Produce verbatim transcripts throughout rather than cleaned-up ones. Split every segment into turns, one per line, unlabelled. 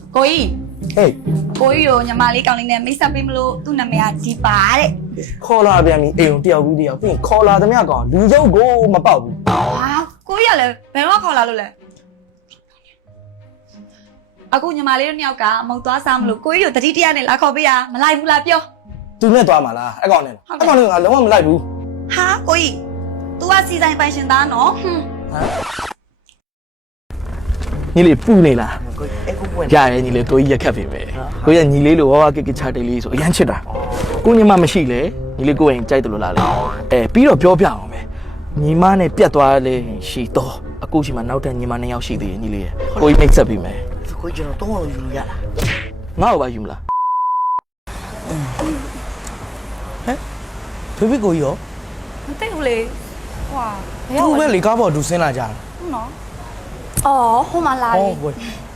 ကိုကြီး
ဟေး
ကိုကြီးရောညီမလေးကောင်းလေးနဲ့မိတ်ဆက်ပေးမလို့သူ့နာမည်ကဒီပါတဲ့
ခေါ်လာပြန်ပြီအိမ်ကိုတယောက်ပြီးတယောက်ပြီးခေါ်လာသမျှကောင်လူစုပ်ကိုမပေါက်ဘူး
ဟာကိုကြီးကလည်းဘယ်တော့ခေါ်လာလို့လဲအခုညီမလေးတို့နှစ်ယောက်ကမုတ်သွားစားမလို့ကိုကြီးရောတတိတရနဲ့လာခေါ်ပေးရမလိုက်ဘူးလားပြော
သူနဲ့သွားမှာလားအဲ့ကောင်နဲ့အဲ့ကောင်နဲ့ငါလုံးဝမလိုက်ဘူး
ဟာကိုကြီး तू ကစီဆိုင်ပိုင်ရှင်သားနော်ဟွန်း
ညီလေးပူနေလားရရဲညီလေးကိုကြီးရက်ခတ်ပြီပဲကိုကြီးကညီလေးလိုဝါဝါကိကိချာတေးလေးဆိုအရန်ချစ်တာကိုညီမမရှိလေညီလေးကိုရင်ကြိုက်တယ်လို့လားလေအဲပြီးတော့ပြောပြအောင်ပဲညီမနဲ့ပြတ်သွားလေရှိတော့အခုရှိမှနောက်ထပ်ညီမနှစ်ယောက်ရှိသေးတယ်ညီလေးကိုကြီးမိတ်ဆက်ပြီမယ်
ကိုကျွန်တော်တော့ယူရလား
ငါ့ကိုပါယူမလား
ဟဲ့ဖေဖေကိုရော
မသိဘူးလေဟွာ
ဘယ်ရောက်လဲလေကားပေါ်ဒူဆင်းလာကြတာ
ဟုတ်နော်အော်ဟိုမှာလာပြီ
ဟုတ်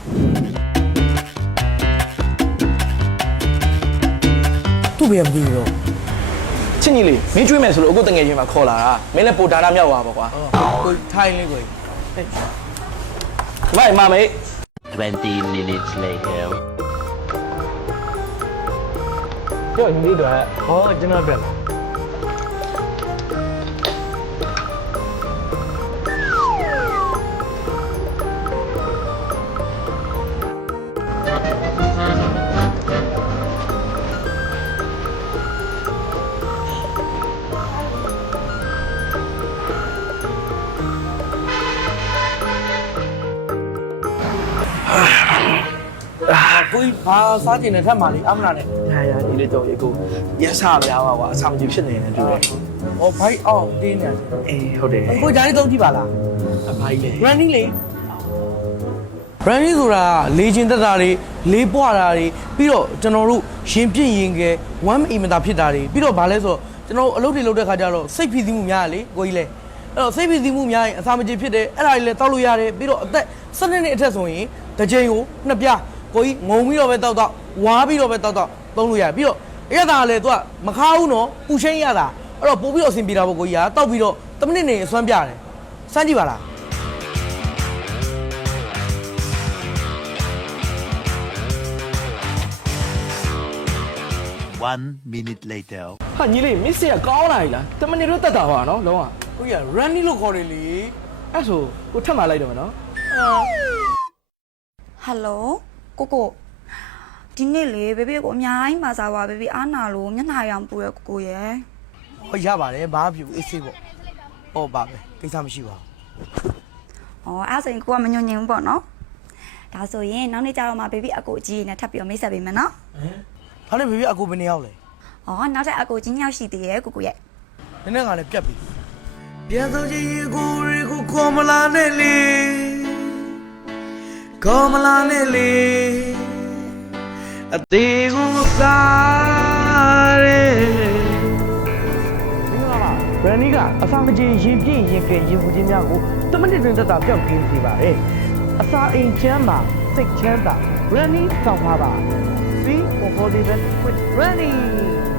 သူ့ဘယ်မပြီးတော့
ချင်းကြီးလေးမင်းကျွေးမယ်ဆိုလို့အခုတငယ်ချင်းမှာခေါ်လာတာမင်းလည်းပိုဒါနာမြောက်သွားပါကွာ
ကိုထိုင်လေးကို
မိုင်မမေ
twenty minutes later
ပြောညီလေးတို့
ဟောကျွန်တော်ပြကိုကြီးဘာစားကျင်တဲ့ထက်မှလေအမနာနဲ့
ရရညီလေးတော့ရေကိုရက်ဆများပါကွာအဆမကြီးဖြစ်နေတယ်တူတယ်
ဟောဘိုက်အောင်တင်းနေတယ်
အေးဟုတ်တယ်
ကိုဒါလေးသုံးကြည့်ပါလား
အဖိုင်းလေ
branding လေ branding ဆိုတာလေချင်တက်တာတွေလေးပွားတာတွေပြီးတော့ကျွန်တော်တို့ရင်ပြင့်ရင်ကဲ one အီမတာဖြစ်တာတွေပြီးတော့ဗာလဲဆိုတော့ကျွန်တော်အလုပ်တွေလုပ်တဲ့ခါကျတော့စိတ်ဖိစီးမှုများလေကိုကြီးလေအဲ့တော့စိတ်ဖိစီးမှုများရင်အစာမကြေဖြစ်တယ်အဲ့ဒါတွေလည်းတောက်လို့ရတယ်ပြီးတော့အသက်၁၂နှစ်အထက်ဆိုရင်တစ်ချိန်ကိုနှစ်ပြားကိုကြီးငုံပြီးတော့ပဲတောက်တော့ဝါပြီးတော့ပဲတောက်တော့သုံးလို့ရတယ်ပြီးတော့အဲ့ဒါလည်းသူကမခါဘူးနော်ပူချင်းရတာအဲ့တော့ပို့ပြီးတော့အဆင်ပြေတာပေါ့ကိုကြီးကတောက်ပြီးတော့တစ်မိနစ်နေအစွမ်းပြတယ်စမ်းကြည့်ပါလား
one minute later
ဟာညီလေးမစ်စ်ကကောင်းလာပြီလားတမနေတော့တက်တာပါနော်လုံးဝ
ကိုကြီးက runny လို့ခေါ်တယ်လေ
အဲ့ဆိုကိုထပ်မှလိုက်တော့မယ်နော်
ဟယ်လိုကိုကိုဒီနေ့လေဘေဘေကိုအများကြီးမှာစားပါဘေဘေအားနာလို့မျက်နှာရောင်ပူရကိုကိုရဲ့
ဟောရပါတယ်ဘာဖြစ်ဘူးအေးဆေးပေါ့ဟောပါပဲကိစ္စမရှိပါ
ဘူးဩအဲ့ဆိုရင်ကိုကမညွန့်ညင်ဘူးပေါ့နော်ဒါဆိုရင်နောက်နေ့ကျတော့မှဘေဘေအကိုကြီးနဲ့ထပ်ပြီးမိတ်ဆက်ပေးမယ်နော်
ဟမ်ဒါနဲ့ဘေဘေအကိုဘယ်နှစ်ယောက်လဲ
ဩနောက်ထပ်အကိုကြီးညောက်ရှိသေးရဲ့ကိုကိုရဲ့
နည်းနည်းကလည်းပြတ်ပြီပြန်ဆုံးချင်ရေကိုရေကိုခေါ်မလာနဲ့လေခေါ်မလာနဲ့လေအသေးကိုစားရဲဒီမှာပါဘရန်နီကအစာမကြေရင်ပြည့်ရင်ကဲရင်မှုချင်းများကိုတမနစ်တွင်သက်သာပြောက်ကင်းစေပါတယ်အစာအိမ်ချမ်းမှာစိတ်ချမ်းသာဘရန်နီဆောင်ပါပါ See for forty-seven with Randy